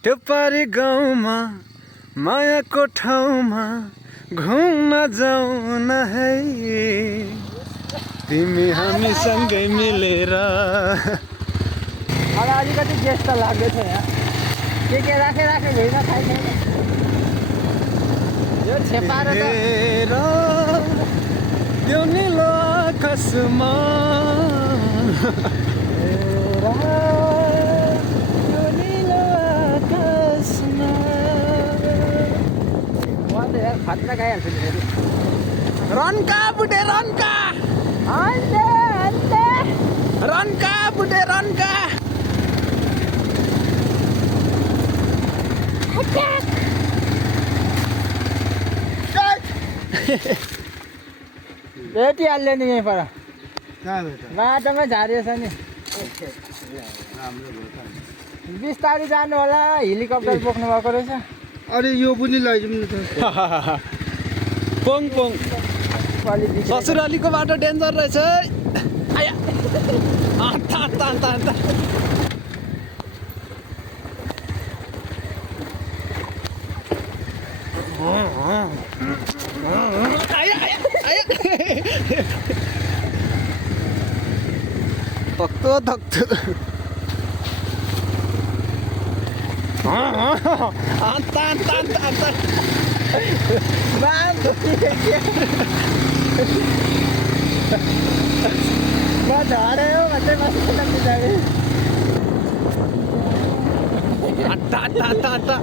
त्यो पारी गाउँमा मायाको ठाउँमा घुम्न जाउँ न है तिमी हामी सँगै मिलेर। मलाई अलिकति गेस्ट त लाग्दैछ यहाँ के राखे भुइँमा थाहै छैन यो छेपाएर त हेर त्यो निलो आकाशमा त्यो निलो आकाशमा म त यार खतरा गइहाल्छु नि फेरि रन्का बुढे रन्का अन्ते अन्ते रन्का बुढे रन्का। भेटिहाल्यो नि यहीँ पर बाटोमै झारिएछ नि बिस्तारै जानु होला हेलिकप्टर बोक्नु भएको रहेछ। अरे यो पनि लैजाउँ न त। पोङ पोङ क्वालिटी ससुरालीको बाटो डेन्जर रहेछ है। आया आन्ता आन्ता आन्ता आन्ता आया आया आया धक्तो धक्तो आन्ता आन्ता आन्ता आन्ता म झऱ्यो भन्दै बसेको त बिचारी आन्ता आन्ता आन्ता आन्ता